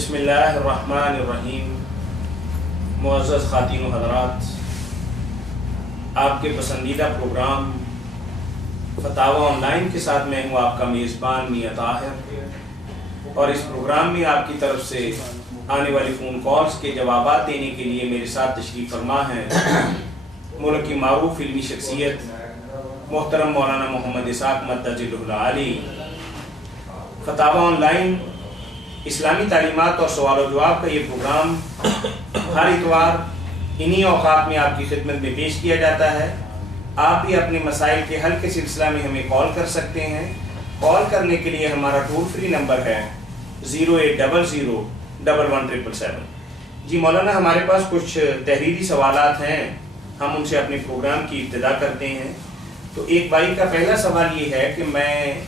بسم اللہ الرحمن الرحیم۔ معزز خواتین و حضرات، آپ کے پسندیدہ پروگرام فتاوی آن لائن کے ساتھ میں ہوں آپ کا میزبان میاں طاہر، اور اس پروگرام میں آپ کی طرف سے آنے والی فون کالز کے جوابات دینے کے لیے میرے ساتھ تشریف فرما ہیں ملک کی معروف علمی شخصیت محترم مولانا محمد اسحاق مدجلہ العالی۔ فتاوی آن لائن اسلامی تعلیمات اور سوال و جواب کا یہ پروگرام ہر اتوار انہی اوقات میں آپ کی خدمت میں پیش کیا جاتا ہے۔ آپ بھی اپنے مسائل کے حل کے سلسلہ میں ہمیں کال کر سکتے ہیں۔ کال کرنے کے لیے ہمارا ٹول فری نمبر ہے 0800117777۔ جی مولانا، ہمارے پاس کچھ تحریری سوالات ہیں، ہم ان سے اپنے پروگرام کی ابتدا کرتے ہیں۔ تو ایک بھائی کا پہلا سوال یہ ہے کہ میں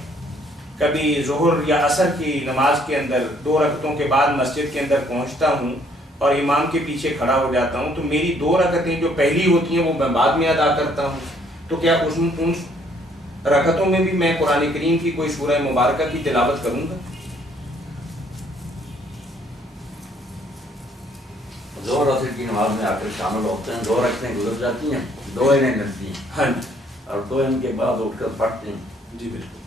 کبھی ظہر یا عصر کی نماز کے اندر 2 رکعتوں کے بعد مسجد کے اندر پہنچتا ہوں اور امام کے پیچھے کھڑا ہو جاتا ہوں، تو میری 2 رکعتیں جو پہلی ہوتی ہیں وہ میں بعد میں ادا کرتا ہوں، تو کیا ان رکعتوں میں بھی میں قرآن کریم کی کوئی سورہ مبارکہ کی تلاوت کروں گا؟ ظہر عصر کی نماز میں آ کر شامل ہوتے ہیں، 2 رکعتیں گزر جاتی ہیں، 2 انہیں ملتی ہیں، ہاں جی، اور 2 ان کے بعد اٹھ کر پڑھتے ہیں۔ جی بالکل،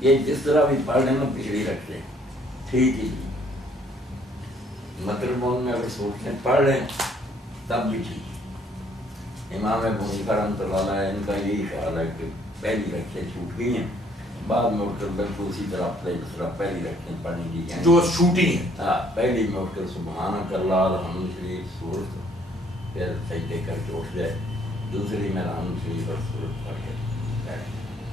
یہ جس طرح بھی پڑھ لیں پچھڑی رکھتے ہیں، ٹھیک ہی جی، مطلب میں اگر سوچتے ہیں پڑھ لیں تب بھی ٹھیک۔ امام ابو حنیفہ رحمۃ اللہ علیہ ان کا یہی خیال ہے کہ پہلی رکعتیں چھوٹ گئی ہیں، بعد میں اٹھ کر بالکل اسی طرح جس طرح پہلی رکعتیں پڑھنے کی ہیں، جو چھوٹی ہیں۔ ہاں، پہلی میں اٹھ کر سبحانک اللہ الحمد شریف سورت، پھر سجدے کر کے اٹھ جائے، دوسری میں الحمد شریف اور سورت پڑھ کے بیٹھ۔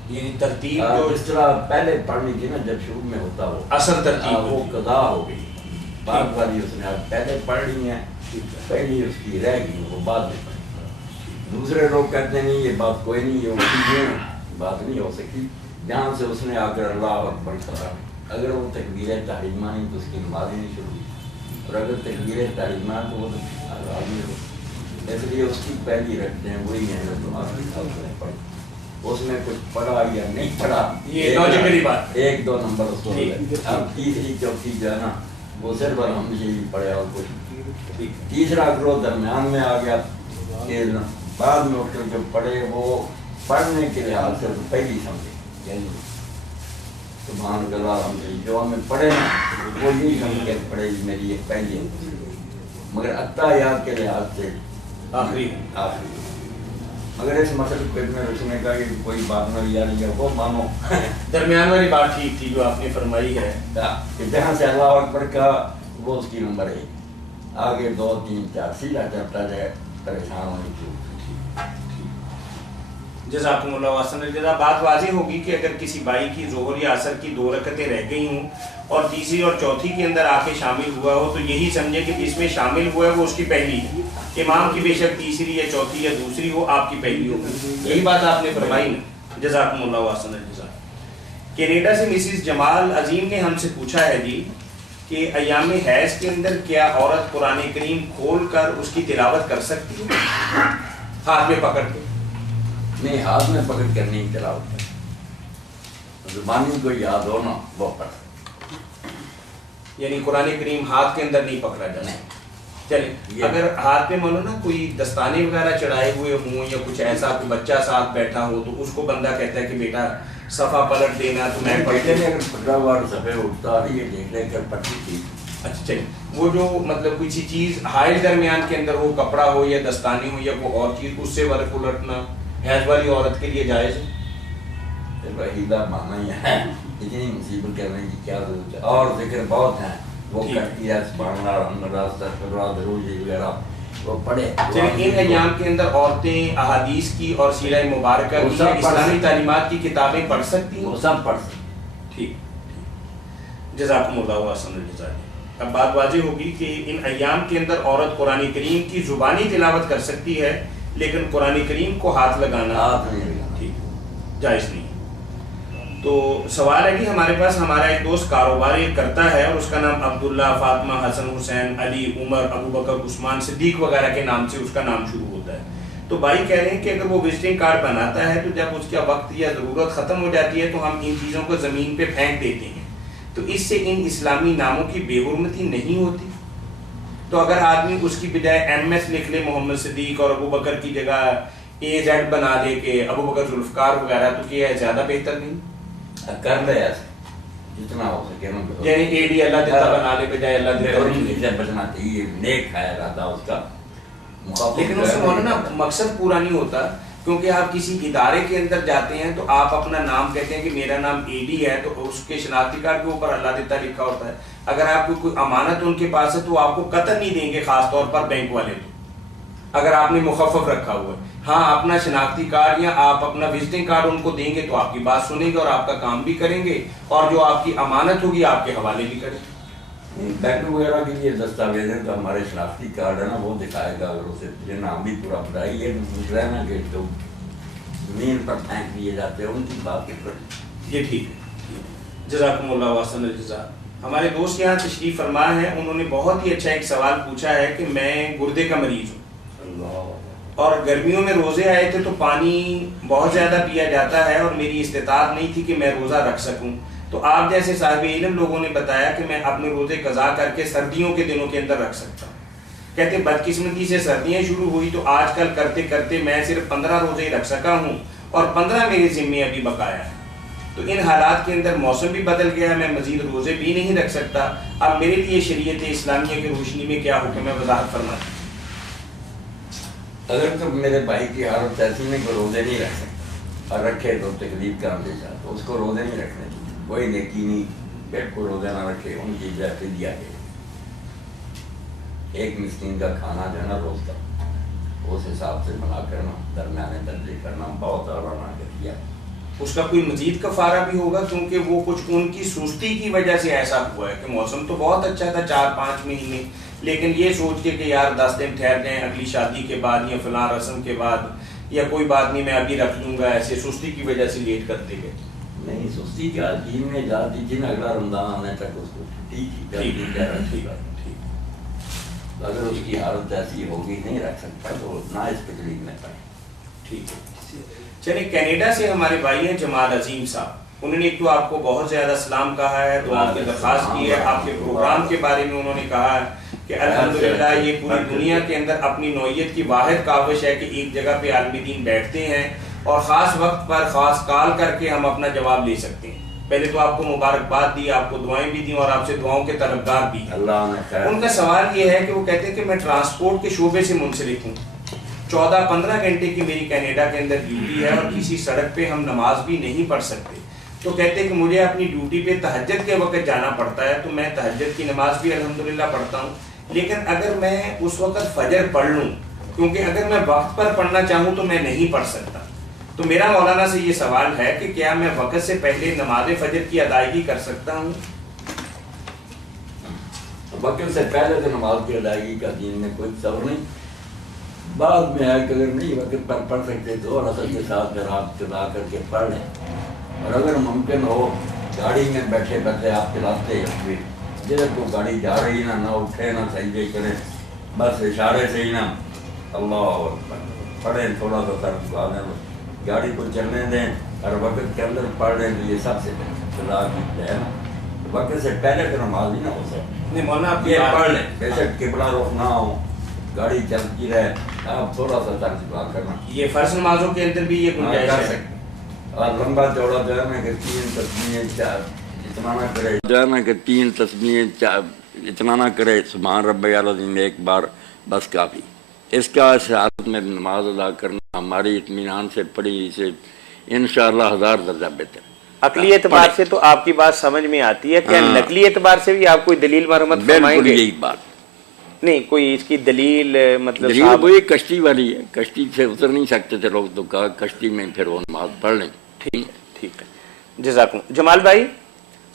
یعنی ترتیب جو اس طرح پہلے پڑھنی تھی نا، جب شروع میں ہوتا وہ اصل ترتیب وہ قضا ہو گئی، بعد والی اس نے پہلے پڑھ لی ہیں، پہلی اس کی رہ گئی، وہ بعد میں پڑھی۔ دوسرے لوگ کہتے ہیں نہیں یہ بات کوئی نہیں، یہ اس کی بات نہیں ہو سکتی، جہاں سے اس نے آ کر اللہ اکبر کہا، اگر وہ تکبیر تحریمہ نہیں تو اس کی نماز ہی نہیں شروع ہوئی، اور اگر تکبیر تحریمہ تو وہ تو آدمی ہو، اس لیے اس کی پہلی رکھتے ہیں وہی ہیں جو نماز کی حالت میں پڑھی، اس میں کچھ پڑھا یا نہیں پڑھا یہ لاجیکلی بات، 1-2 نمبر اس کو ہے۔ اب تیسری چوتھی جو ہے نا وہ صرف الحمد شریف پڑھے اور کچھ۔ تیسرا گروہ درمیان میں آ گیا کہ بعد میں اٹھ کر جو پڑھے وہ پڑھنے کے لحاظ سے پہلی سمجھے، یعنی سبحان اللہ الحمد شریف جو ہمیں پڑھے نا وہ نہیں سمجھ کے پڑھے میری یہ پہلی ہے، مگر اتحیات کے لحاظ سے آخری آخری۔ اگر اس مسئلے کو میں رکھنے کا کہ کوئی بات نہ یاری ہے وہ مانو، درمیان والی بات ٹھیک تھی جو آپ نے فرمائی ہے، کہ جہاں سے اللہ اکبر کا وہ اس کی نمبر 1، آگے 2 3 4 سیدھا چلتا جائے، پریشان ہونے کی۔ جزاکم اللہ احسن الجزا۔ بات واضح ہوگی کہ اگر کسی بھائی کی ظہر یا عصر کی 2 رکعتیں رہ گئی ہوں اور تیسری اور چوتھی کے اندر آ کے شامل ہوا ہو، تو یہی سمجھے کہ جس میں شامل ہوا ہے وہ اس کی پہلی ہے، امام کی بے شک تیسری یا چوتھی یا دوسری ہو، آپ کی پہلی ہوگی، یہی بات آپ نے فرمائی نا۔ جزاکم اللہ احسن الجزا۔ کینیڈا سے مسز جمال عظیم نے ہم سے پوچھا ہے جی کہ ایام حیض کے اندر کیا عورت قرآن کریم کھول کر اس کی تلاوت کر سکتی ہے ہاتھ میں پکڑ کے؟ نہیں، ہاتھ میں پکڑ کر نہیں تلاوت کر، زبانی کو یاد ہو نا وہ پڑھ، یعنی قرآن کریم ہاتھ کے اندر نہیں پکڑا جانا۔ چلیں، اگر ہاتھ پہ مانو نا کوئی دستانے وغیرہ چڑھائے ہوئے ہوں یا کچھ ایسا، کوئی بچہ ساتھ بیٹھا ہو، تو اس کو بندہ کہتا ہے کہ بیٹا صفحہ پلٹ دینا تو میں پڑھتے ہیں، اگر پکڑا ہوا صفحے اٹھتا ہے یہ دیکھ لے کر پڑھتی تھی۔ اچھا چلیں، وہ جو مطلب کسی چیز حائل درمیان کے اندر ہو، کپڑا ہو یا دستانے ہو یا کوئی اور چیز، اس سے ورق الٹنا حیض والی عورت کے لیے جائز ہے؟ وحیدہ مانا یہ ہے، اتنی مصیبت کرنے کی کیا ضرورت ہے، اور ذکر بہت ہیں وہ کرتی ہے، سبحان اللہ الحمد للہ استغفر اللہ درود وغیرہ وہ پڑھے۔ ان ایام کے اندر عورتیں احادیث کی اور سیرہ مبارکہ کی اسلامی تعلیمات کی کتابیں پڑھ سکتی ہیں؟ وہ سب پڑھ سکتی ہیں۔ ٹھیک، جزاکم اللہ احسن الجزا۔ اب بات واضح ہوگی کہ ان ایام کے اندر عورت قرآن کریم کی زبانی تلاوت کر سکتی ہے، لیکن قرآن کریم کو ہاتھ لگانا ٹھیک جائز نہیں۔ تو سوال ہے کہ ہمارے پاس ہمارا ایک دوست کاروبار کرتا ہے اور اس کا نام عبداللہ، فاطمہ، حسن، حسین، علی، عمر، ابو بکر، عثمان، صدیق وغیرہ کے نام سے اس کا نام شروع ہوتا ہے۔ تو بھائی کہہ رہے ہیں کہ اگر وہ وزٹنگ کارڈ بناتا ہے تو جب اس کا وقت یا ضرورت ختم ہو جاتی ہے تو ہم ان چیزوں کو زمین پہ پھینک دیتے ہیں، تو اس سے ان اسلامی ناموں کی بے حرمتی نہیں ہوتی؟ تو اگر آدمی اس کی بجائے ایم ایس لکھ لے محمد صدیق اور ابو بکر کی جگہ اے زیڈ بنا دے کہ ابو بکر ذوالفقار وغیرہ، تو کیا ہے زیادہ بہتر نہیں؟ کر لے ایسے جتنا ہو سکے یعنی اے ڈی اللہ دیتا بنا لے بجائے اللہ دیتا بچنا چاہیے، نیک ہے ارادہ اس کا، لیکن اس سے مولانا مقصد پورا نہیں ہوتا، کیونکہ آپ کسی ادارے کے اندر جاتے ہیں تو آپ اپنا نام کہتے ہیں کہ میرا نام اے ڈی ہے، تو اس کے شناختی کارڈ کے اوپر اللہ دیتا لکھا ہوتا ہے. اگر آپ کو کوئی امانت ان کے پاس ہے تو آپ کو قطع نہیں دیں گے، خاص طور پر بینک والے تو، اگر آپ نے مخفف رکھا ہوا ہے. ہاں اپنا شناختی کارڈ یا آپ اپنا وزٹنگ کارڈ ان کو دیں گے تو آپ کی بات سنیں گے اور آپ کا کام بھی کریں گے، اور جو آپ کی امانت ہوگی آپ کے حوالے بھی کریں گے. بینک وغیرہ کے لیے دستاویزیں تو ہمارے شناختی کارڈ ہے نا، وہ دکھائے گا، اگر اسے یہ نام بھی پورا بتائیے. یہ دوسرا ہے نا کہ جو زمین پر پھینک دیے جاتے ہیں ان کی بات کی کریں. یہ ٹھیک ہے، جزاکم اللہ واسن الجزا. ہمارے دوست یہاں تشریف فرما ہے، انہوں نے بہت ہی اچھا ایک سوال پوچھا ہے کہ میں گردے کا مریض ہوں اور گرمیوں میں روزے آئے تھے تو پانی بہت زیادہ پیا جاتا ہے اور میری استطاعت نہیں تھی کہ میں روزہ رکھ سکوں. تو آپ جیسے صاحب علم لوگوں نے بتایا کہ میں اپنے روزے قضا کر کے سردیوں کے دنوں کے اندر رکھ سکتا ہوں. کہتے بدقسمتی سے سردیاں شروع ہوئی تو آج کل کرتے کرتے میں صرف 15 روزے ہی رکھ سکا ہوں اور 15 میرے ذمے ابھی بقایا ہے. تو ان حالات کے اندر موسم بھی بدل گیا، میں مزید روزے بھی نہیں رکھ سکتا. اب میرے لیے شریعت اسلامیہ کی روشنی میں کیا حکم ہے، وضاحت فرمائیں. اگر تو میرے بھائی کی حالت ایسی نہیں کہ روزے نہیں رکھ سکتا اور رکھے تو تکلیف کا اندیشہ، تو اس کو روزے نہیں رکھنے چاہیے. کوئی نیکی نہیں، پیٹ کو روزہ نہ رکھے، ان کی جائے دیا گیا. ایک مسکین کا کھانا جو ہے نا روز کا، اس حساب سے بنا کرنا، درمیانے درجے کرنا، بہت اعلیٰ نہ کیا. اس کا کوئی مزید کفارہ بھی ہوگا، کیونکہ وہ کچھ ان کی سستی کی وجہ سے ایسا ہوا ہے کہ موسم تو بہت اچھا تھا 4-5 مہینے، لیکن یہ سوچ کے کہ یار 10 دن ٹھہر جائیں اگلی شادی کے بعد یا فلاں رسم کے بعد، یا کوئی بات نہیں میں ابھی رکھ لوں گا، ایسے سستی کی وجہ سے لیٹ کرتے گئے. نہیں سستی کا دین میں جاتی تھی نا، اگلا رمضان آنے تک اس کو ٹھیک. اگر اس کی حالت ایسی ہوگی نہیں رکھ سکتا تو نہ اس تکلیف میں پڑے. ٹھیک ہے. چلیے کینیڈا سے ہمارے بھائی ہیں جمال عظیم صاحب، انہوں نے ایک تو آپ کو بہت زیادہ سلام کہا ہے، دعا کی درخواست کی ہے. آپ کے پروگرام کے بارے میں انہوں نے کہا ہے کہ الحمدللہ یہ پوری دنیا کے اندر اپنی نوعیت کی واحد کاوش ہے کہ ایک جگہ پہ عالم دین بیٹھتے ہیں اور خاص وقت پر خاص کال کر کے ہم اپنا جواب لے سکتے ہیں. پہلے تو آپ کو مبارکباد دی، آپ کو دعائیں بھی دیں اور آپ سے دعاؤں کے طلبگار بھی. ان کا سوال یہ ہے کہ وہ کہتے ہیں کہ میں ٹرانسپورٹ کے شعبے سے منسلک ہوں، 14-15 گھنٹے کی میری کینیڈا کے اندر ڈیوٹی ہے اور کسی سڑک پہ ہم نماز بھی نہیں پڑھ سکتے. تو کہتے ہیں کہ مجھے اپنی ڈیوٹی پہ تہجد کے وقت جانا پڑتا ہے، تو میں تہجد کی نماز بھی الحمدللہ پڑھتا ہوں، لیکن اگر میں اس وقت فجر پڑھ لوں، کیونکہ اگر میں وقت پر پڑھنا چاہوں تو میں نہیں پڑھ سکتا. تو میرا مولانا سے یہ سوال ہے کہ کیا میں وقت سے پہلے نماز فجر کی ادائیگی کر سکتا ہوں؟ وقت سے پہلے تو نماز کی ادائیگی کا دین میں کوئی تصور نہیں. بعد میں ہے کہ اگر نہیں وقت پر پڑھ سکتے تو اور اصل کے ساتھ آپ چلا کر کے پڑھ لیں. اور اگر ممکن ہو گاڑی میں بیٹھے بیٹھے آپ چلاتے ہیں، جدھر کو گاڑی جا رہی نہ اٹھے نہ سجدے کریں، بس اشارے سے ہی نہ اللہ اکبر پڑھیں، تھوڑا سا سر جھکا دیں، گاڑی کو چلنے دیں اور وقت کے اندر پڑھ لیں، تو یہ سب سے خدا کی ہے نا. وقت سے پہلے تو نماز ہی نہ ہو سکے. نہیں مولانا آپ یہ پڑھ لیں، بے شک قبلہ رخ نہ ہو، گاڑی چلتی رہے، آپ تھوڑا سا سر جھکا کرنا. یہ فرض نمازوں کے اندر بھی یہ گنجائش کر ہے. سکتے. اور لمبا چوڑا جو ہے نا کہ 3 تسبیحیں 4 اتنا نہ کرے، جو ہے نا کہ 3 تسبیحیں 4 اتنا نہ کرے، سبحان ربی العظیم ایک بار بس کافی. اس کا حالت میں نماز ادا کرنا ہماری اطمینان سے پڑھی سے انشاءاللہ 1000 درجہ بہتر. عقلی اعتبار سے تو آپ کی بات سمجھ میں آتی ہے، کیا نقلی اعتبار سے بھی آپ کوئی دلیل مرمت فرمائیں گے؟ بالکل یہی بات نہیں، کوئی اس کی دلیل مطلب دلیل وہی کشتی والی ہے، کشتی سے اتر نہیں سکتے تھے لوگ، تو کہا کشتی میں پھر وہ نماز پڑھ لیں. ٹھیک ہے. جزاکم. جمال بھائی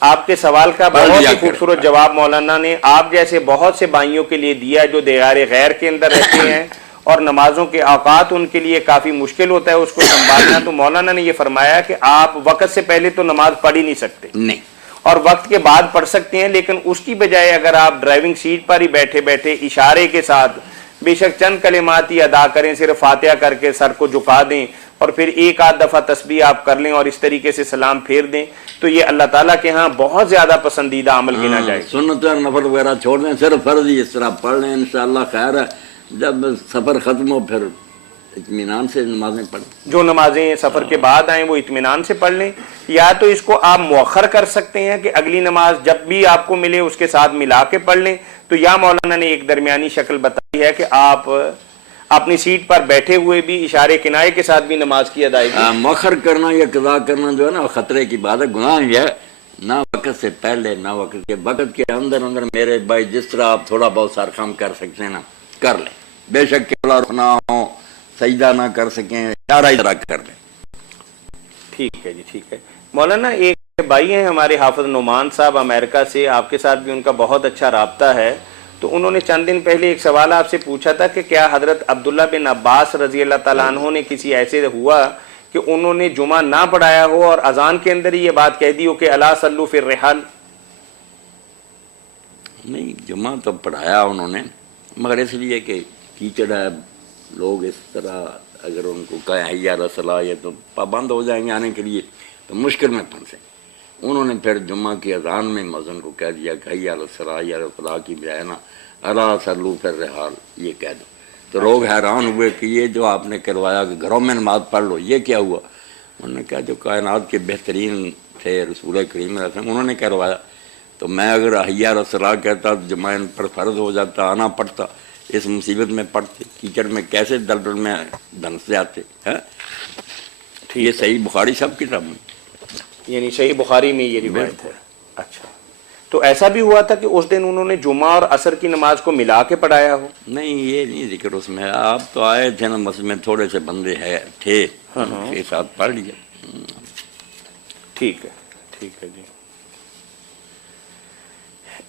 آپ کے سوال کا بہت ہی خوبصورت جواب مولانا نے آپ جیسے بہت سے بھائیوں کے لیے دیا جو دیار غیر کے اندر رہتے ہیں اور نمازوں کے اوقات ان کے لیے کافی مشکل ہوتا ہے اس کو سنبھالنا. تو مولانا نے یہ فرمایا کہ آپ وقت سے پہلے تو نماز پڑھ ہی نہیں سکتے، نہیں، اور وقت کے بعد پڑھ سکتے ہیں، لیکن اس کی بجائے اگر آپ ڈرائیونگ سیٹ پر ہی بیٹھے بیٹھے اشارے کے ساتھ بے شک چند کلمات ہی ادا کریں، صرف فاتحہ کر کے سر کو جھکا دیں، اور پھر ایک آدھ دفعہ تسبیح آپ کر لیں اور اس طریقے سے سلام پھیر دیں تو یہ اللہ تعالیٰ کے ہاں بہت زیادہ پسندیدہ عمل گنا جائے گا۔ سنت اور نفل وغیرہ چھوڑ دیں، صرف فرض ہی اس طرح پڑھ لیں، انشاءاللہ خیر ہے۔ جب سفر ختم ہو پھر اطمینان سے نمازیں پڑھیں، جو نمازیں سفر کے بعد آئیں وہ اطمینان سے پڑھ لیں، یا تو اس کو آپ مؤخر کر سکتے ہیں کہ اگلی نماز جب بھی آپ کو ملے اس کے ساتھ ملا کے پڑھ لیں، تو یا مولانا نے ایک درمیانی شکل بتائی ہے کہ آپ اپنی سیٹ پر بیٹھے ہوئے بھی اشارے کنائے کے ساتھ بھی نماز کی ادائیگی۔ مؤخر کرنا یا قضا کرنا جو ہے نا خطرے کی بات ہے، گناہ یہ ہے، نہ وقت سے پہلے نہ وقت کے، وقت کے اندر اندر میرے بھائی جس طرح آپ تھوڑا بہت سارخام کر سکتے ہیں نا کر لیں، بے شک قبلہ رخ نہ ہو، سجدہ نہ کر سکیں، اشارہ ادھر کر لیں۔ ٹھیک ہے جی، ٹھیک ہے مولانا۔ ایک بھائی ہیں ہمارے حافظ نعمان صاحب امریکہ سے، آپ کے ساتھ بھی ان کا بہت اچھا رابطہ ہے، تو انہوں نے چند دن پہلے ایک سوال آپ سے پوچھا تھا کہ کیا حضرت عبداللہ بن عباس رضی اللہ تعالیٰ عنہ نے کسی ایسے ہوا کہ انہوں نے جمعہ نہ پڑھایا ہو اور اذان کے اندر ہی یہ بات کہہ دی ہو کہ الا صلو فی الرحال؟ نہیں، جمعہ تو پڑھایا انہوں نے، مگر اس لیے کہ کیچڑ ہے، لوگ اس طرح اگر ان کو کہیں حی علی الصلاۃ یہ تو پابند ہو جائیں گے آنے کے لیے، تو مشکل میں پھنسیں۔ انہوں نے پھر جمعہ کی اذان میں مؤذن کو کہہ دیا کہ حی علی الصلاۃ یا الفلاح کی بجائے نا الا صلو فی الرحال یہ کہہ دو، تو لوگ حیران ہوئے کہ یہ جو آپ نے کروایا کہ گھروں میں نماز پڑھ لو یہ کیا ہوا؟ انہوں نے کہا جو کائنات کے بہترین تھے رسول کریم صلی اللہ علیہ وسلم انہوں نے کروایا، تو میں اگر حی علی الصلاۃ کہتا تو جمعہ ان پر فرض ہو جاتا، آنا پڑتا، اس مصیبت میں پڑتے، کیچڑ میں کیسے دلدل میں دھنس جاتے ہیں۔ یہ صحیح بخاری سب کتاب میں، یعنی صحیح بخاری میں یہ روایت ہے۔ اچھا، تو ایسا بھی ہوا تھا کہ اس دن انہوں نے جمعہ اور عصر کی نماز کو ملا کے پڑھایا ہو؟ نہیں یہ نہیں ذکر اس میں، آپ تو آئے تھے نا مسجد میں، تھوڑے سے بندے تھے کے ساتھ پڑھ لیا۔ ٹھیک ہے، ٹھیک ہے جی۔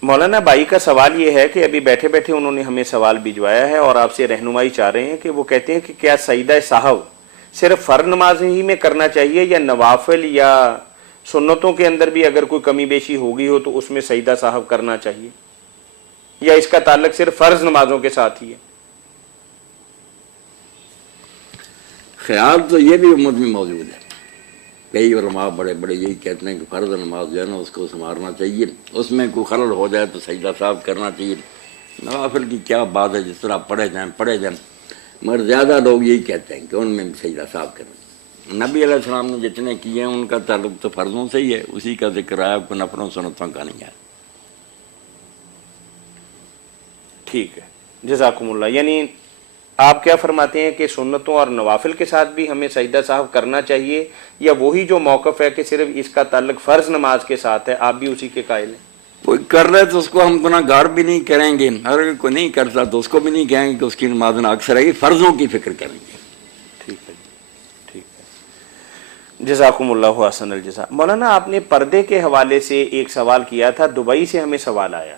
مولانا بھائی کا سوال یہ ہے کہ ابھی بیٹھے بیٹھے انہوں نے ہمیں سوال بھجوایا ہے اور آپ سے رہنمائی چاہ رہے ہیں کہ وہ کہتے ہیں کہ کیا سجدہ سہو صرف فرض نماز ہی میں کرنا چاہیے یا نوافل یا سنتوں کے اندر بھی اگر کوئی کمی بیشی ہوگی ہو تو اس میں سجدہ سہو کرنا چاہیے، یا اس کا تعلق صرف فرض نمازوں کے ساتھ ہی ہے؟ خیال تو یہ بھی امت میں موجود ہے، کئی علماء بڑے بڑے یہی کہتے ہیں کہ فرض نماز جو ہے نا اس کو سنوارنا چاہیے، اس میں کوئی خلل ہو جائے تو سجدہ صاحب کرنا چاہیے، نوافل کی کیا بات ہے جس طرح پڑھے جائیں، مگر زیادہ لوگ یہی کہتے ہیں کہ ان میں سجدہ صاحب کرنا چاہیے۔ نبی علیہ السلام نے جتنے کیے ہیں ان کا تعلق تو فرضوں سے ہی ہے، اسی کا ذکر آیا، کوئی نفلوں سنتوں کا نہیں ہے۔ ٹھیک ہے، جزاکم اللہ۔ یعنی آپ کیا فرماتے ہیں کہ سنتوں اور نوافل کے ساتھ بھی ہمیں سجدہ صاحب کرنا چاہیے، یا وہی جو موقف ہے کہ صرف اس کا تعلق فرض نماز کے ساتھ ہے آپ بھی اسی کے قائل ہیں؟ کوئی کر رہے تو اس کو ہم گناہ گار بھی نہیں کریں گے، اگر کوئی نہیں کرتا تو اس کو بھی نہیں کہیں گے کہ اس کی نماز نہ اکثر ہے، فرضوں کی فکر کریں گے۔ ٹھیک ہے جی، ٹھیک ہے، جزاکم اللہ احسن الجزا۔ مولانا آپ نے پردے کے حوالے سے ایک سوال کیا تھا، دبئی سے ہمیں سوال آیا،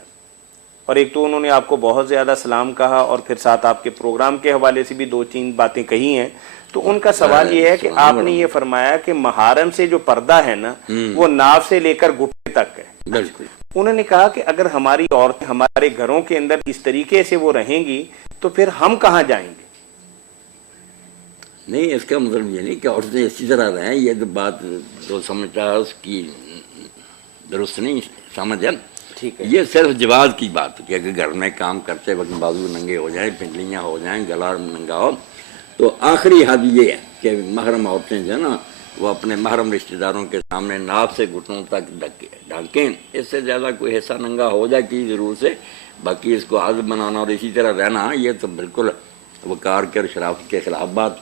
اور ایک تو انہوں نے آپ کو بہت زیادہ سلام کہا اور پھر ساتھ آپ کے پروگرام کے حوالے سے بھی دو تین باتیں کہی ہیں، تو ان کا سوال یہ ہے کہ آپ نے یہ فرمایا کہ محارم سے جو پردہ ہے نا وہ ناف سے لے کر گھٹنے تک ہے۔ بالکل، انہوں نے کہا کہ اگر ہماری عورتیں ہمارے گھروں کے اندر اس طریقے سے وہ رہیں گی تو پھر ہم کہاں جائیں گے؟ نہیں اس کا مطلب یہ نہیں کہ عورتیں اسی طرح رہیں، یہ تو بات جو سمجھتا ہے اس کی درست نہیں سمجھ ہے۔ ٹھیک ہے، یہ صرف جواز کی بات کہ اگر گھر میں کام کرتے وقت بازو ننگے ہو جائیں، پنڈلیاں ہو جائیں، گلا ننگا ہو، تو آخری حد یہ ہے کہ محرم عورتیں جو ہے نا وہ اپنے محرم رشتہ داروں کے سامنے ناف سے گھٹنوں تک ڈھانکیں، اس سے زیادہ کوئی حصہ ننگا ہو جائے کی ضرور سے، باقی اس کو عادت بنانا اور اسی طرح رہنا یہ تو بالکل وقار کے اور شرافت کے خلاف بات،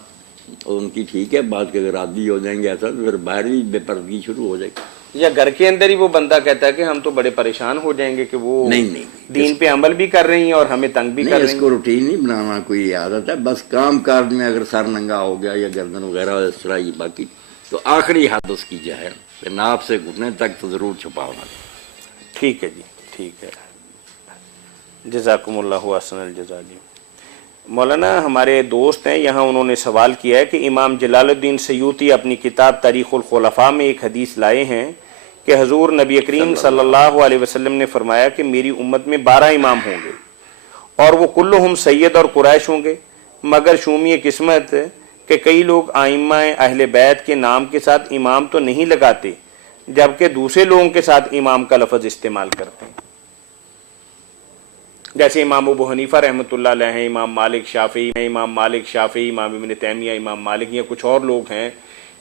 اور ان کی ٹھیک ہے بات کہ اگر عادی ہو جائیں گے ایسا تو پھر باہر بھی بے پردگی شروع ہو جائے گی، یا گھر کے اندر ہی وہ بندہ کہتا ہے کہ ہم تو بڑے پریشان ہو جائیں گے کہ وہ نہیں دین پہ عمل بھی کر رہی ہیں اور ہمیں تنگ بھی کر رہی اس ہیں۔ کو روٹین نہیں بنانا کوئی عادت ہے، بس کام کاج میں اگر سر ننگا ہو گیا یا گردن وغیرہ اس طرح ہی، باقی تو آخری حد اس کی جو ہے کہ ناف سے گھٹنے تک تو ضرور چھپا ہونا چاہیے۔ ٹھیک ہے جی، ٹھیک ہے، جزاکم اللہ احسن الجزا جی۔ مولانا ہمارے دوست ہیں یہاں، انہوں نے سوال کیا ہے کہ امام جلال الدین سیوطی اپنی کتاب تاریخ الخلفاء میں ایک حدیث لائے ہیں کہ حضور نبی کریم صلی اللہ علیہ وسلم نے فرمایا کہ میری امت میں 12 امام ہوں گے اور وہ کلہم سید اور قریش ہوں گے، مگر شومی قسمت کہ کئی لوگ ائمہ اہل بیت کے نام کے ساتھ امام تو نہیں لگاتے جبکہ دوسرے لوگوں کے ساتھ امام کا لفظ استعمال کرتے ہیں، جیسے امام ابو حنیفہ رحمۃ اللہ علیہ ہیں، امام مالک شافعی، امام ابن تیمیہ، امام مالک، یا کچھ اور لوگ ہیں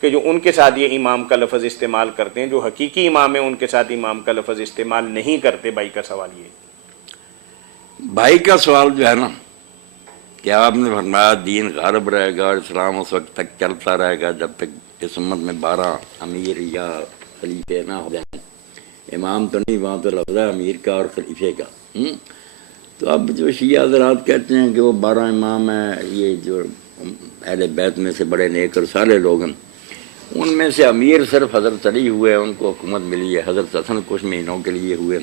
کہ جو ان کے ساتھ یہ امام کا لفظ استعمال کرتے ہیں، جو حقیقی امام ہیں ان کے ساتھ امام کا لفظ استعمال نہیں کرتے۔ بھائی کا سوال یہ، بھائی کا سوال جو ہے نا کہ آپ نے فرمایا دین غالب رہے گا اور اسلام اس وقت تک چلتا رہے گا جب تک اس امت میں 12 امیر یا خلیفے نہ ہو جائیں۔ امام تو نہیں، وہاں تو لفظ ہے امیر کا اور خلیفے کا۔ تو اب جو شیعہ حضرات کہتے ہیں کہ وہ 12 امام ہیں، یہ جو اہل بیت میں سے بڑے نیک اور صالح لوگ ہیں، ان میں سے امیر صرف حضرت علی ہوئے، ان کو حکومت ملی ہے، حضرت حسن کچھ مہینوں کے لیے ہوئے،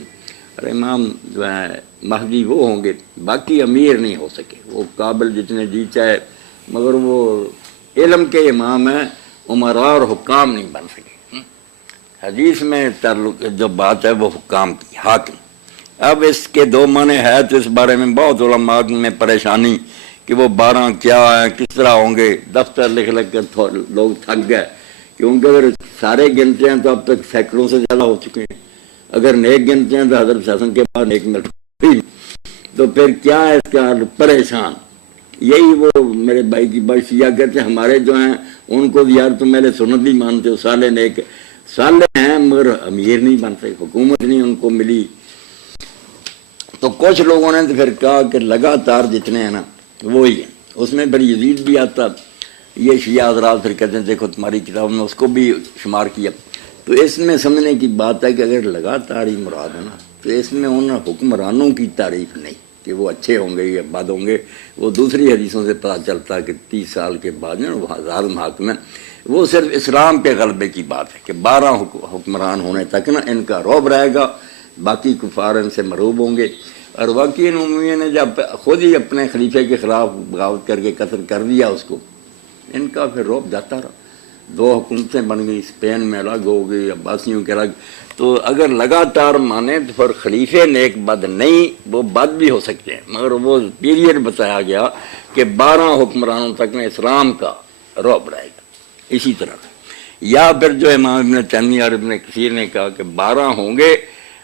اور امام جو ہیں مہدی وہ ہوں گے، باقی امیر نہیں ہو سکے۔ وہ قابل جتنے جی چاہے، مگر وہ علم کے امام ہیں، عمراء اور حکام نہیں بن سکے۔ حدیث میں تعلق جو بات ہے وہ حکام کی، حاکم۔ اب اس کے 2 معنی ہے، تو اس بارے میں بہت علماء میں پریشانی کہ وہ 12 کیا ہیں، کس طرح ہوں گے۔ دفتر لکھ کر لوگ تھک گئے، کیونکہ اگر سارے گنتے ہیں تو اب تک سینکڑوں سے زیادہ ہو چکے ہیں، اگر نیک گنتے ہیں تو حضرت حسن کے بعد نیک مل، تو پھر کیا ہے اس کا پریشان۔ یہی وہ میرے بھائی کی بات شیعہ کہتے ہیں ہمارے جو ہیں ان کو یار تم میرے سنت نہیں مانتے ہو، صالح نیک صالح ہیں مگر امیر نہیں بن سکے، حکومت نہیں ان کو ملی۔ تو کچھ لوگوں نے تو پھر کہا کہ لگاتار جتنے ہیں نا وہی ہیں، اس میں پھر یزید بھی آتا، یہ شیعہ حضرات پھر کہتے ہیں دیکھو تمہاری کتاب میں اس کو بھی شمار کیا۔ تو اس میں سمجھنے کی بات ہے کہ اگر لگاتار ہی مراد ہے نا تو اس میں ان حکمرانوں کی تعریف نہیں کہ وہ اچھے ہوں گے یا بد ہوں گے۔ وہ دوسری حدیثوں سے پتہ چلتا ہے کہ 30 سال کے بعد وہ ظالم حاکم ہیں۔ وہ صرف اسلام کے غلبے کی بات ہے کہ 12 حکمران ہونے تک نا ان کا رعب رہے گا، باقی کفار ان سے مرعوب ہوں گے۔ اور واقعی عمومی نے جب خود ہی اپنے خلیفے کے خلاف بغاوت کر کے قتل کر دیا اس کو، ان کا پھر رعب جاتا رہا۔ 2 حکومتیں بن گئی، اسپین میں الگ ہو گئی، عباسیوں کے الگ۔ تو اگر لگاتار مانے تو پھر خلیفے نیک بد نہیں، وہ بد بھی ہو سکتے ہیں، مگر وہ پیریڈ بتایا گیا کہ 12 حکمرانوں تک میں اسلام کا رعب رہے گا۔ اسی طرح یا پھر جو امام ابن تیمیہ اور ابن کثیر نے کہا کہ 12 ہوں گے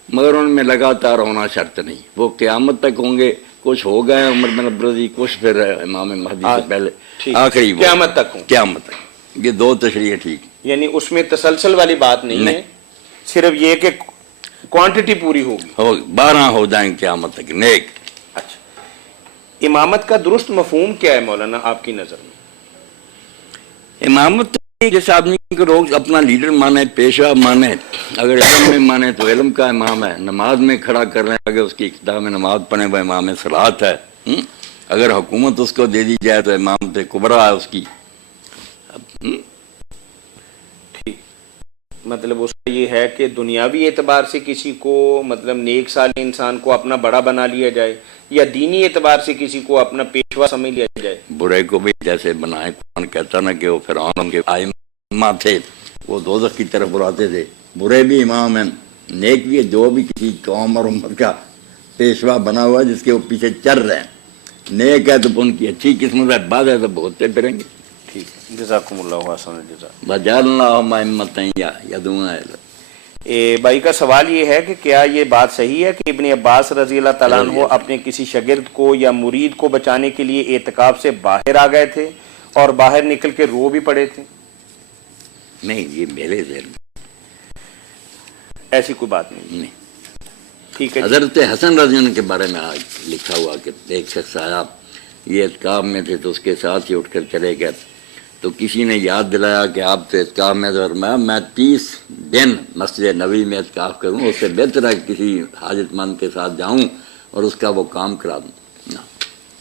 مگر ان میں لگاتار ہونا شرط نہیں، وہ قیامت تک ہوں گے۔ کچھ ہو گئے عمر بن عبدالعزیز، کچھ پھر امام مہدی سے پہلے، آخری قیامت تک ہوں، قیامت تک۔ یہ 2 تشریح ٹھیک، یعنی اس میں تسلسل والی بات نہیں ہے، صرف یہ کہ کوانٹٹی پوری ہوگی، 12 ہو جائیں قیامت تک نیک۔ اچھا، امامت کا درست مفہوم کیا ہے مولانا آپ کی نظر میں؟ امامت جس آدمی کو لوگ اپنا لیڈر مانے، پیشوا مانے، اگر علم میں مانے تو علم کا امام ہے، نماز میں کھڑا کر رہے ہیں اگر اس کی اقتدا میں نماز پڑھیں وہ امام صلاۃ ہے۔ اگر حکومت اس کو دے دی جائے تو امامت کبریٰ ہے اس کی۔ ٹھیک، مطلب اس کا یہ ہے کہ دنیاوی اعتبار سے کسی کو مطلب نیک صالح انسان کو اپنا بڑا بنا لیا جائے، یا دینی اعتبار سے کسی کو اپنا پیشوا سمجھ لیا جائے؟ برے کو بھی جیسے بنائے، قرآن کہتا نا کہ وہ فرعون کے ائمہ تھے، وہ دوزخ کی طرف بلاتے تھے۔ برے بھی امام ہیں، نیک بھی ہے، جو بھی کسی قوم اور امت کا پیشوا بنا ہوا ہے جس کے وہ پیچھے چل رہے ہیں، نیک ہے تو ان کی اچھی قسمت ہے، بعد ہے تو بھگتتے پھریں گے۔ ٹھیک، جزاکم اللہ حسن الجزا۔ وَجَعَلْنَاهُمْ أَئِمَّةً يَهْدُونَ إِلَى الْحَقِّ۔ بھائی کا سوال یہ ہے کہ کیا یہ بات صحیح ہے کہ ابن عباس رضی اللہ تعالیٰ عنہ اپنے کسی شاگرد کو یا مرید کو بچانے کے لیے اعتکاف سے باہر آ گئے تھے اور باہر نکل کے رو بھی پڑے تھے؟ نہیں، یہ میرے ذہن ایسی کوئی بات نہیں۔ ٹھیک ہے، حضرت حسن رضی اللہ کے بارے میں آج لکھا ہوا کہ ایک شخص آیا، یہ اعتکاف میں تھے تو اس کے ساتھ ہی اٹھ کر چلے گئے، تو کسی نے یاد دلایا کہ آپ تو اعتکاف میں، اور میں 30 دن مسجد نبوی میں اعتکاف کروں، اس سے بہتر ہے کسی حاجت مند کے ساتھ جاؤں اور اس کا وہ کام کرا دوں۔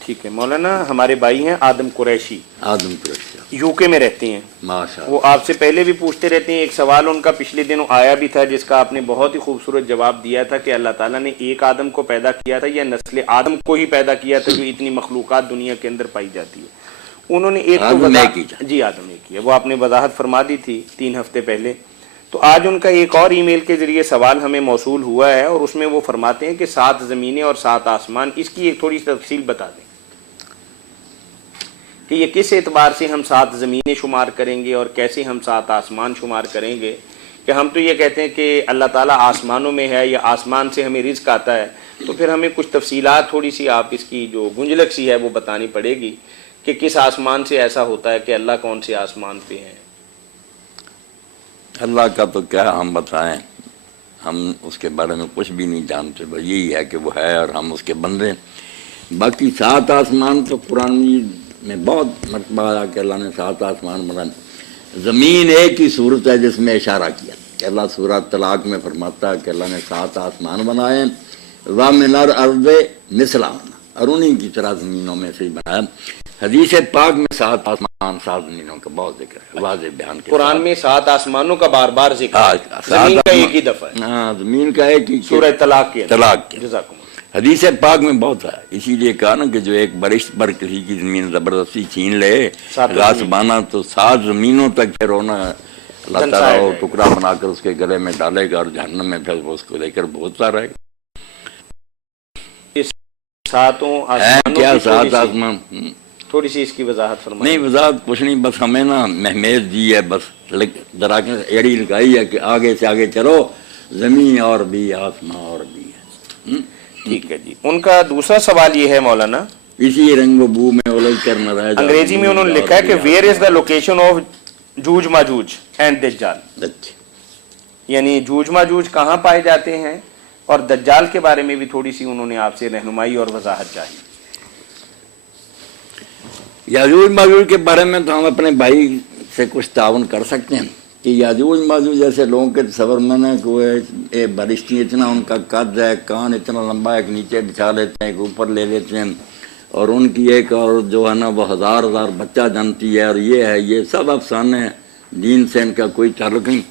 ٹھیک ہے مولانا، ہمارے بھائی ہیں آدم قریشی، آدم قریشی یو کے میں رہتے ہیں، ماشاء وہ آپ سے پہلے بھی پوچھتے رہتے ہیں۔ ایک سوال ان کا پچھلے دنوں آیا بھی تھا جس کا آپ نے بہت ہی خوبصورت جواب دیا تھا کہ اللہ تعالیٰ نے ایک آدم کو پیدا کیا تھا یا نسل آدم کو ہی پیدا کیا تھا جو اتنی مخلوقات دنیا کے اندر پائی جاتی ہے؟ انہوں نے ایک جی آدم ایک ہے، وہ آپ نے وضاحت فرما دی تھی 3 ہفتے پہلے۔ تو آج ان کا ایک اور ای میل کے ذریعے سوال ہمیں موصول ہوا ہے، اور اس میں وہ فرماتے ہیں کہ 7 زمینیں اور 7 آسمان، اس کی ایک تھوڑی سی تفصیل بتا دیں۔ کہ یہ کس اعتبار سے ہم 7 زمینیں شمار کریں گے اور کیسے ہم 7 آسمان شمار کریں گے؟ کہ ہم تو یہ کہتے ہیں کہ اللہ تعالیٰ آسمانوں میں ہے یا آسمان سے ہمیں رزق آتا ہے، تو پھر ہمیں کچھ تفصیلات تھوڑی سی آپ اس کی جو گنجلک سی ہے وہ بتانی پڑے گی کہ کس آسمان سے ایسا ہوتا ہے کہ اللہ کون سے آسمان پہ ہیں؟ اللہ کا تو کیا ہم بتائیں، ہم اس کے بارے میں کچھ بھی نہیں جانتے، بس یہی ہے کہ وہ ہے اور ہم اس کے بندے۔ باقی 7 آسمان تو قرآن میں بہت مرتبہ آیا کہ اللہ نے 7 آسمان بنائے۔ زمین ایک ہی صورت ہے جس میں اشارہ کیا کہ اللہ سورہ طلاق میں فرماتا ہے کہ اللہ نے 7 آسمان بنائے، وَمِنَ الْأَرْضِ مِثْلَهُنَّ، اور انہیں کی طرح زمینوں میں سے ہی بنایا۔ حدیث پاک میں 7 آسمان 7 زمینوں کا بہت ذکر ہے، واضح بیان کے قرآن میں 7 آسمانوں کا بار بار ذکر ہے، زمین کا ایک ہی دفعہ ہے، ہاں زمین کا ایک ہی سورہ طلاق کے طلاق کے جزاکم اللہ۔ حدیث پاک میں بہت ہے، اسی لیے کہا نا کہ جو ایک برش پر کسی کی زمین زبردستی چھین لے غاصبانہ تو 7 زمینوں تک پھر ہونا اللہ تعالیٰ وہ ٹکڑا بنا کر اس کے گلے میں ڈالے گا اور جہنم میں پھر وہ اس کو لے کر بھونتا رہے گا۔ ساتوں کیا آسمانوں 7 آسمان؟ تھوڑی سی اس کی وضاحت فرمائیں۔ نہیں وضاحت کچھ نہیں، بس ہمیں نا مہمیز دی ہے، بس ذرا ایڑی لگائی ہے کہ آگے سے آگے چلو، زمین اور بھی آسمان اور بھی ہے۔ ٹھیک ہے جی۔ ان کا دوسرا سوال یہ ہے مولانا، اسی رنگ و بو میں الجھ کر نہ رہ جاؤ۔ انگریزی میں انہوں نے لکھا ہے کہ where is the location of جوج ماجوج اینڈ دجال، یعنی جوج ماجوج کہاں پائے جاتے ہیں، اور دجال کے بارے میں بھی تھوڑی سی انہوں نے آپ سے رہنمائی اور وضاحت چاہی۔ یاجوج ماجوج کے بارے میں تو ہم اپنے بھائی سے کچھ تعاون کر سکتے ہیں کہ یاجوج ماجوج جیسے لوگوں کے تصور میں نا کہ وہ بارشتی اتنا ان کا قد ہے، کان اتنا لمبا ہے کہ نیچے بچھا لیتے ہیں کہ اوپر لے لیتے ہیں، اور ان کی ایک اور جو ہے نا وہ 1000 بچہ جانتی ہے، اور یہ ہے، یہ سب افسانے ہیں، دین سے ان کا کوئی تعلق نہیں۔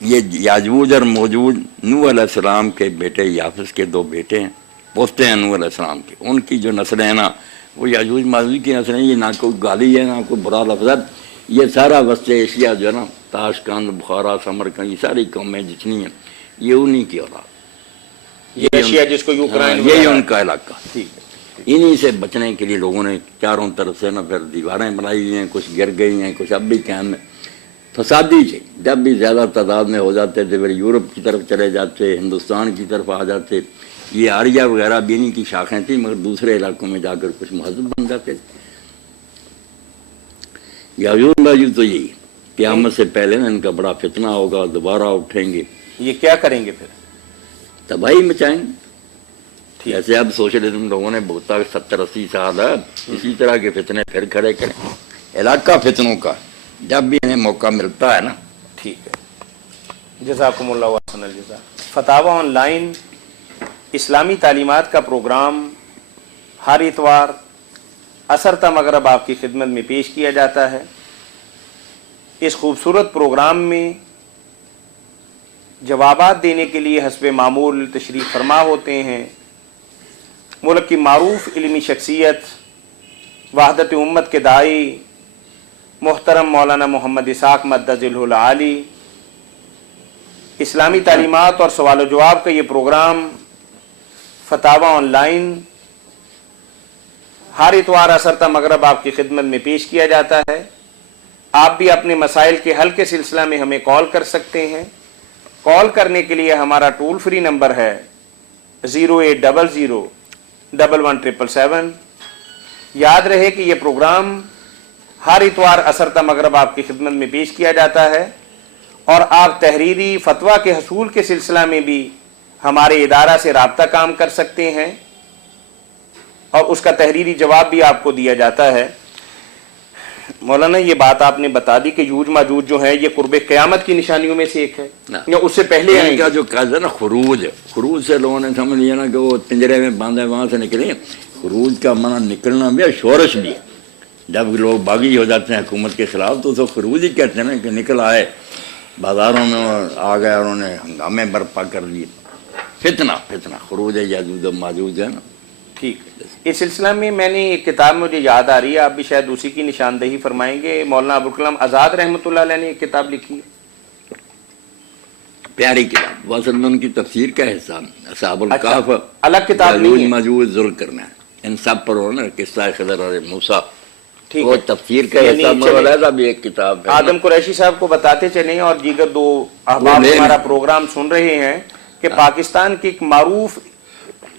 یہ یاجوج اور موجوج نوح علیہ السلام کے بیٹے یافس کے 2 بیٹے ہیں، پوتے ہیں نوح علیہ السلام کے، ان کی جو نسلیں ہیں نا وہ یاجوج ماجوج کی نسلیں، یہ نہ کوئی گالی ہے نہ کوئی برا لفظ ہے، یہ سارا وسط ایشیا جو ہے نا، تاشقند، بخارا، سمرقند، یہ ساری قومیں جتنی ہیں یہ انہی کی اولاد، یہ ایشیا جس کو یوکرائن، یہی ان کا علاقہ۔ ٹھیک ہے۔ انہی سے بچنے کے لیے لوگوں نے چاروں طرف سے نا پھر دیواریں بنائی ہوئی ہیں، کچھ گر گئی ہیں، کچھ اب بھی قائم ہے۔ فسادی تھے، جب بھی زیادہ تعداد میں ہو جاتے تھے پھر یورپ کی طرف چلے جاتے، ہندوستان کی طرف آ جاتے، یہ آریہ وغیرہ بھی انہی کی شاخیں تھیں، مگر دوسرے علاقوں میں جا کر کچھ مہذب بن جاتے تھے۔ یاجوج ماجوج تو یہی قیامت سے پہلے نا ان کا بڑا فتنہ ہوگا، دوبارہ اٹھیں گے، یہ کیا کریں گے پھر؟ تباہی مچائیں گے۔ جیسے اب سوشلزم لوگوں نے بہتا 70-80 سال ہے، اسی طرح کے فتنے پھر کھڑے کریں، علاقہ فتنوں کا، جب بھی انہیں موقع ملتا ہے نا۔ ٹھیک ہے، جزاکم اللہ واحسن الجزا۔ فتاوی آن لائن اسلامی تعلیمات کا پروگرام ہر اتوار عصر تا مغرب آپ کی خدمت میں پیش کیا جاتا ہے۔ اس خوبصورت پروگرام میں جوابات دینے کے لیے حسب معمول تشریف فرما ہوتے ہیں ملک کی معروف علمی شخصیت، وحدت امت کے داعی محترم مولانا محمد اسحاق مدد ذلہ العالی۔ اسلامی تعلیمات اور سوال و جواب کا یہ پروگرام فتاوی آن لائن ہر اتوار عصر تا مغرب آپ کی خدمت میں پیش کیا جاتا ہے۔ آپ بھی اپنے مسائل کے حل کے سلسلہ میں ہمیں کال کر سکتے ہیں۔ کال کرنے کے لیے ہمارا ٹول فری نمبر ہے 08001177777۔ یاد رہے کہ یہ پروگرام ہر اتوار عصر تا مغرب آپ کی خدمت میں پیش کیا جاتا ہے، اور آپ تحریری فتویٰ کے حصول کے سلسلہ میں بھی ہمارے ادارہ سے رابطہ کام کر سکتے ہیں، اور اس کا تحریری جواب بھی آپ کو دیا جاتا ہے۔ مولانا یہ بات آپ نے بتا دی کہ یوج ماجوج جو ہے یہ قرب قیامت کی نشانیوں میں سے ایک ہے، یا اس سے پہلے ان کا جو قصد ہے نا خروج سے لوگوں نے سمجھ لیا نا کہ وہ پنجرے میں باندھے وہاں سے نکلیں۔ خروج کا معنی نکلنا بھی ہے، شورش بھی ہے۔ جب لوگ باغی ہو جاتے ہیں حکومت کے خلاف تو خروج ہی کہتے ہیں نا کہ نکل آئے، بازاروں میں آ گئے اور انہوں نے ہنگامے برپا کر دیے۔ فتنہ خروج یاجوج و ماجوج ہے نا۔ ٹھیک ہے، اس سلسلہ میں میں نے ایک کتاب مجھے یاد آ رہی ہے، آپ بھی شاید اسی کی نشاندہی فرمائیں گے۔ مولانا ابوالکلام آزاد رحمۃ اللہ علیہ نے ایک کتاب لکھی ہے، پیاری کتاب، وہ اصل میں ان کی تفسیر کا حصہ اصحاب الکہف، الگ کتاب نہیں ہے، ماجوج ذل کرنا ہے، ان سب پر ہونا قصہ خضر اور موسیٰ ٹھیک وہ ہے، تفسیر کا یعنی حصہ چلیں، مولانا بھی ایک کتاب ہے آدم قریشی صاحب کو بتاتے چلیں اور دیگر دو احباب نہیں، ہمارا پروگرام سن رہے ہیں کہ پاکستان کے ایک معروف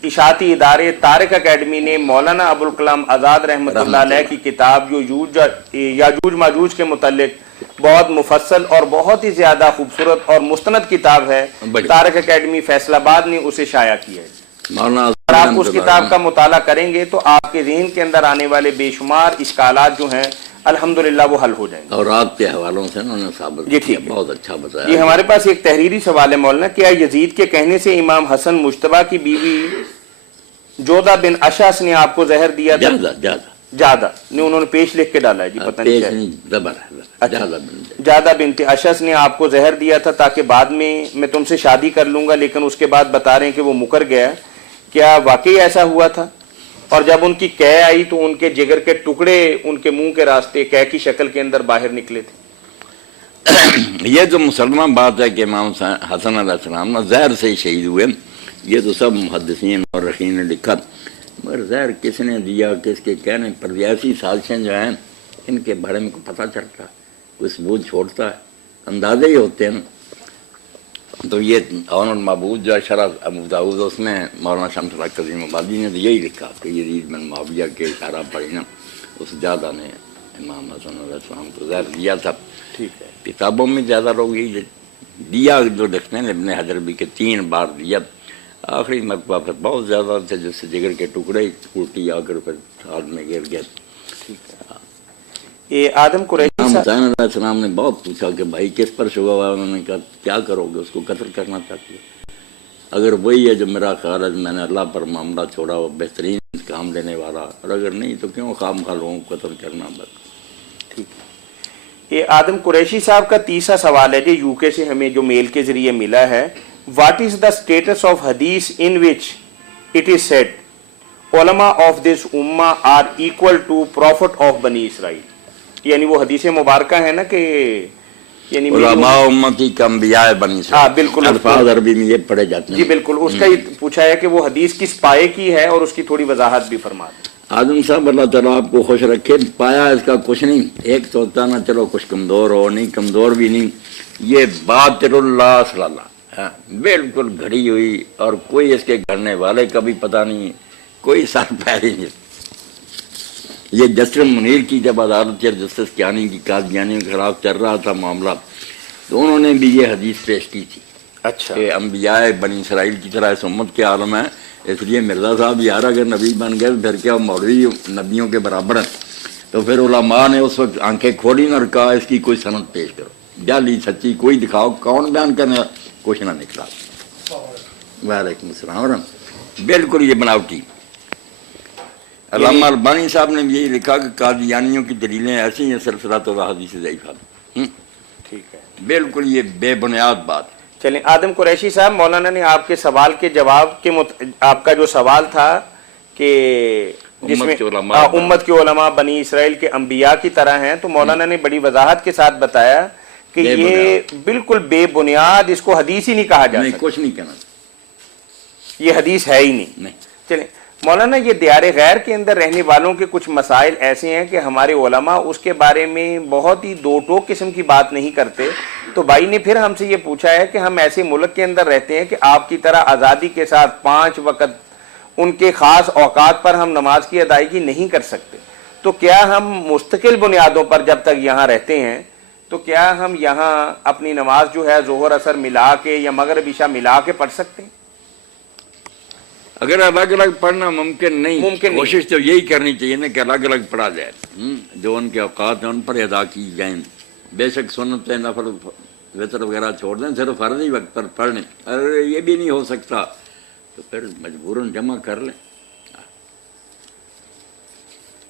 اشاعتی ادارے طارق اکیڈمی نے مولانا ابوالکلام آزاد رحمۃ اللہ علیہ کی کتاب جو یاجوج ماجوج کے متعلق بہت مفصل اور بہت ہی زیادہ خوبصورت اور مستند کتاب ہے، طارق اکیڈمی فیصل آباد نے اسے شائع کیا ہے۔ مولانا اگر آپ اس کتاب کا مطالعہ کریں گے تو آپ کے ذہن کے اندر آنے والے بے شمار اشکالات جو ہیں الحمدللہ وہ حل ہو جائیں گے۔ اور آپ کے حوالوں سے انہوں نے ثابت جی کیا، ٹھیک ہے، بہت اچھا بتایا۔ یہ ہمارے پاس ایک تحریری سوال ہے مولانا، کیا یزید کے کہنے سے امام حسن مجتبیٰ کی بیوی جودہ بن اشعث نے آپ کو زہر دیا تھا؟ جادہ نے انہوں نے پیش لکھ کے ڈالا ہے، جی پتہ نہیں کیا ہے۔ زبر ہے، جادہ بنت اشعث نے آپ کو زہر دیا تھا تاکہ بعد میں تم سے شادی کر لوں گا، لیکن اس کے بعد بتا رہے ہیں کہ وہ مکر گیا۔ کیا واقعی ایسا ہوا تھا؟ اور جب ان کی قے آئی تو ان کے جگر کے ٹکڑے ان کے منہ کے راستے قے کی شکل کے اندر باہر نکلے تھے؟ یہ جو مسلمان بات ہے کہ امام حسن علیہ السلام نا زہر سے ہی شہید ہوئے، یہ تو سب محدثین اور رخین نے لکھا، مگر زہر کس نے دیا، کس کے کہنے پر ایسی سازشیں جو ہیں ان کے بارے میں کو پتہ چلتا ہے، کوئی ثبوت چھوڑتا ہے، اندازے ہی ہوتے ہیں۔ تو یہ عون المعبود جو ہے شرح ابو داؤد، اس میں مولانا شمس اللہ قدیم آبادی نے تو یہی لکھا کہ یزید بن معاویہ کے اشارہ پر ہی نا اس جادہ نے امام حسن علیہ السلام کو زہر دیا تھا۔ ٹھیک ہے، کتابوں میں زیادہ لوگ یہی دیا جو لکھتے ہیں، ابن حجر بھی کہ 3 بار دیا، آخری مرتبہ پھر بہت زیادہ تھے جس سے جگر کے ٹکڑے الٹی آ کر پھر ہاتھ میں گر گئے۔ یہ آدم قریشی امام صاحب، حسین علیہ السلام نے بہت پوچھا کہ بھائی کس پر شبہ ہوا، انہوں نے کہا کیا کرو گے، اس کو قتل کرنا چاہتی ہے، اگر وہی ہے جو میرا خیال ہے میں نے اللہ پر معاملہ چھوڑا وہ بہترین کام دینے والا، اور اگر نہیں تو کیوں خام خواہ لوگوں کو قتل کرنا۔ بس ٹھیک ہے، یہ آدم قریشی صاحب کا تیسرا سوال ہے جو یو کے سے ہمیں جو میل کے ذریعے ملا ہے، what is the status of حدیث in which it is said علماء آف دس امہ are equal to prophet of بنی اسرائیل؟ یعنی وہ حدیث مبارکہ ہے نا کہ یعنی علماء امتی کا انبیاء بنی اسرائیل، ہاں بالکل، الفاظ عربی میں یہ پڑھے جاتے ہیں۔ جی بالکل، اس کا یہ پوچھا ہے کہ وہ حدیث کس پائے کی ہے اور اس کی تھوڑی وضاحت بھی فرما دیں۔ آدم صاحب اللہ تعالیٰ آپ کو خوش رکھے، پایا اس کا کچھ نہیں، ایک تو ہوتا نا چلو کچھ کمزور ہو، نہیں کمزور بھی نہیں، یہ باطل اللہ صلی اللہ بالکل گھڑی ہوئی، اور کوئی اس کے گھڑنے والے کا بھی پتہ نہیں، کوئی سر پیر ہی نہیں۔ یہ جسٹس منیر کی جب عدالت یا جسٹس کیانی کی قادیانیوں کے خلاف چل رہا تھا معاملہ، تو انہوں نے بھی یہ حدیث پیش کی تھی اچھا، کہ انبیاء بنی اسرائیل کی طرح اس امت کے عالم ہے، اس لیے مرزا صاحب یار اگر نبی بن گئے پھر کیا مولوی نبیوں کے برابر ہیں؟ تو پھر علماء نے اس وقت آنکھیں کھولی اور کہا اس کی کوئی سند پیش کرو، جعلی سچی کوئی دکھاؤ، کون بیان کرنے، کچھ نہ نکلا۔ وعلیکم السلام ورحمۃ، بالکل یہ بناوٹی۔ علامہ البانی صاحب نے یہی لکھا کہ قادیانیوں کی دلیلیں ایسی ہیں سلسلہ تو حدیث ضعیفہ، ٹھیک ہے، بالکل یہ بے بنیاد بات۔ چلیں آدم قریشی صاحب، مولانا نے آپ کے سوال کے جواب کے آپ کا جو سوال تھا کہ جس میں امت کے علماء بنی اسرائیل کے انبیاء کی طرح ہیں، تو مولانا نے بڑی وضاحت کے ساتھ بتایا کہ یہ بالکل بے بنیاد، اس کو حدیث ہی نہیں کہا جا سکتا، کچھ نہیں کہنا، یہ حدیث ہے ہی نہیں۔ چلیں مولانا، یہ دیار غیر کے اندر رہنے والوں کے کچھ مسائل ایسے ہیں کہ ہمارے علماء اس کے بارے میں بہت ہی دو ٹوک قسم کی بات نہیں کرتے، تو بھائی نے پھر ہم سے یہ پوچھا ہے کہ ہم ایسے ملک کے اندر رہتے ہیں کہ آپ کی طرح آزادی کے ساتھ 5 وقت ان کے خاص اوقات پر ہم نماز کی ادائیگی نہیں کر سکتے، تو کیا ہم مستقل بنیادوں پر جب تک یہاں رہتے ہیں تو کیا ہم یہاں اپنی نماز جو ہے ظہر اثر ملا کے یا مغرب عشاء ملا کے پڑھ سکتے ہیں؟ اگر الگ الگ پڑھنا ممکن نہیں، کوشش تو یہی کرنی چاہیے نا کہ الگ الگ پڑھا جائے، جو ان کے اوقات ہیں ان پر ادا کی جائیں، بے شک سنت نفل وطر وغیرہ چھوڑ دیں، صرف فرضی وقت پر پڑھ لیں، اگر یہ بھی نہیں ہو سکتا تو پھر مجبوراً جمع کر لیں۔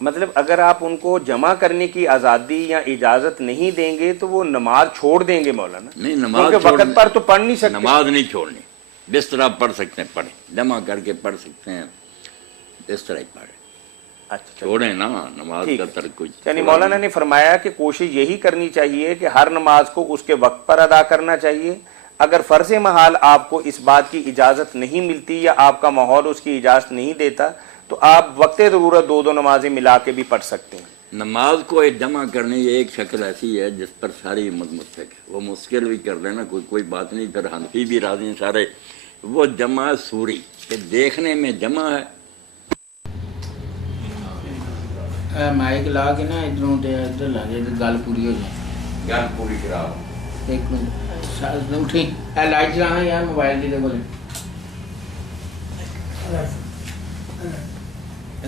مطلب اگر آپ ان کو جمع کرنے کی آزادی یا اجازت نہیں دیں گے تو وہ نماز چھوڑ دیں گے مولانا؟ نہیں، نماز وقت پر تو پڑھ نہیں سکتے، نماز نہیں چھوڑنی، بستر پڑھ سکتے ہیں، پڑھیں، جمع کر کے پڑھ سکتے ہیں، بستر ہی پڑھیں، اچھا چھوڑیں نا نماز کا ترک کچھ۔ یعنی مولانا نے فرمایا کہ کوشش یہی کرنی چاہیے کہ ہر نماز کو اس کے وقت پر ادا کرنا چاہیے، اگر فرض محال آپ کو اس بات کی اجازت نہیں ملتی یا آپ کا ماحول اس کی اجازت نہیں دیتا تو آپ وقت ضرورت 2 نمازیں ملا کے بھی پڑھ سکتے ہیں۔ نماز کو ایک جمع کرنے کی ایک شکل ایسی ہے جس پر ساری امت متفق ہے. وہ مشکل بھی کر لینا کوئی بات نہیں. پھر حنفی بھی راضی ہیں سارے. وہ جمع سوری کہ دیکھنے میں جمع ہے. مائک لا کے نا ادھر لا جائے گل پوری ہو جائے. گل پوری کراؤ. ایک منٹ اٹھی لائٹ چلانا یار موبائل کی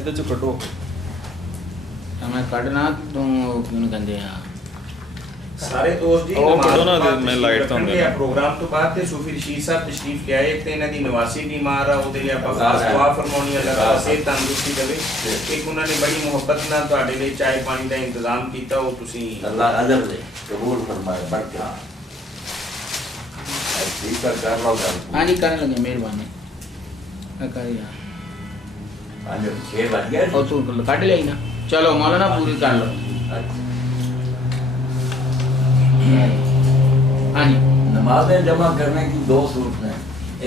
کو کٹو میں کٹنا تو کہتے ہیں سارے دوست جی پروگرام تو بعد تے صوفی رشید صاحب تشریف لے آئے. ایک تے انہاں دی نواسی بیمار آ اودے لیے اپاں خاص دعا فرماونی اللہ تعالی صحت تندرستی دے. ایک انہاں نے بڑی محبت نال تواڈے لیے چائے پانی دا انتظام کیتا. او تسی اللہ اجر دے قبول فرمائے برکت. ٹھیک کر لو گل. ہاں جی کرنے لگے مہربانی کر یار. ہاں جی 6 بج گئے اور تو کٹ لئی نا. چلو مولانا پوری کر لو. ہاں جی نمازیں جمع کرنے کی 2 صورتیں ہیں.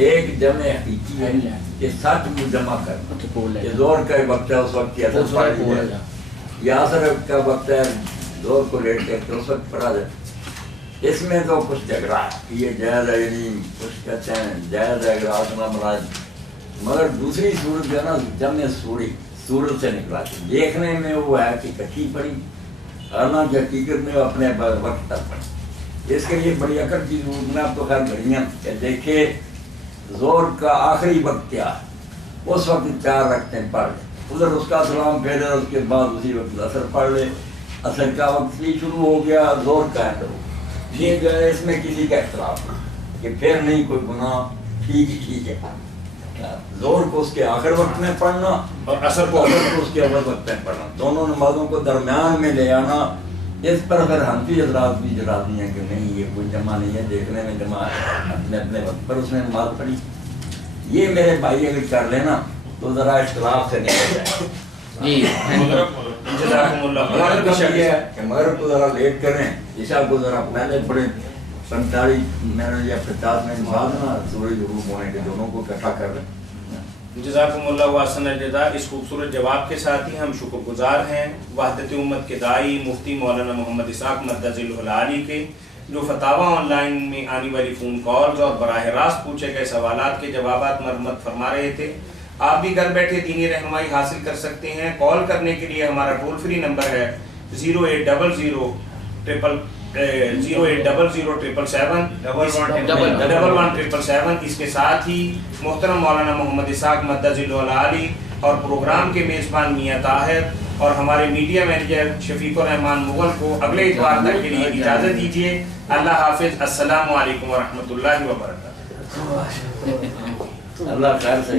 ایک جمع حقیقی ہے کہ سچ کو جمع کرنا. یہ زور کا وقت ہے اس وقت کی عادت پڑ رہی ہے. یہ عصر کا وقت ہے زور کو لیٹ کر کے اس وقت پڑھا جائے. اس میں تو کچھ جھگڑا ہے یہ جائز ہے نہیں. کچھ کہتے ہیں جائز ہے اگر آسنا مراد. مگر دوسری صورت جو ہے نا جمع سوری صورت سے نکلا. دیکھنے میں وہ ہے کہ کچھی پڑی حالانکہ حقیقت میں وہ اپنے وقت تک پڑی. اس کے لیے بڑی اکڑ چیز میں اب تو خیر گھڑیاں کہ دیکھے زور کا آخری وقت کیا ہے اس وقت 4 رکعتیں پڑھ لیں. ادھر اس کا سلام پھیرے اس کے بعد اسی وقت اثر پڑھ لے. اثر کا وقت بھی شروع ہو گیا زور کا ہے. یہ جو ہے اس میں کسی کا اختلاف نہیں کہ پھر نہیں کوئی گناہ. ٹھیک ہے زور کو اس کے آخر وقت میں پڑھنا اور اثر کو اس کے اول وقت میں پڑھنا. دونوں نمازوں کو درمیان میں لے آنا. اس پر اگر حنفی حضرات بھی راضی ہیں کہ نہیں یہ کوئی جمع نہیں ہے دیکھنے میں جمع ہے اپنے اپنے وقت پر اس نے نماز پڑھی. یہ میرے بھائی اگر کر لینا تو ذرا اختلاف سے نکل جائے. جی مغرب کو ذرا لیٹ کریں. عشاء کو ذرا پہلے پڑھیں. 45 منٹ یا 50 منٹ بعد نا سورج غروب ہونے کے دونوں کو اکٹھا کر لیں. جزاکم اللہ احسن الجزاء. اس خوبصورت جواب کے ساتھ ہی ہم شکر گزار ہیں وحدت امت کے داعی مفتی مولانا محمد اسحاق مدہ ذلہ العالی کے جو فتاوی آن لائن میں آنے والی فون کالز اور براہ راست پوچھے گئے سوالات کے جوابات مرمت فرما رہے تھے. آپ بھی گھر بیٹھے دینی رہنمائی حاصل کر سکتے ہیں. کال کرنے کے لیے ہمارا ٹول فری نمبر ہے 0800 0800777 اس کے ساتھ ہی محترم مولانا محمد اسحاق مدہ ذلہ العالی اور پروگرام کے میزبان میاں طاہر اور ہمارے میڈیا مینیجر شفیق الرحمان مغل کو اگلے اتوار تک کے لیے اجازت دیجیے. اللہ حافظ. السلام علیکم ورحمۃ اللہ وبرکاتہ. اللہ خیر سے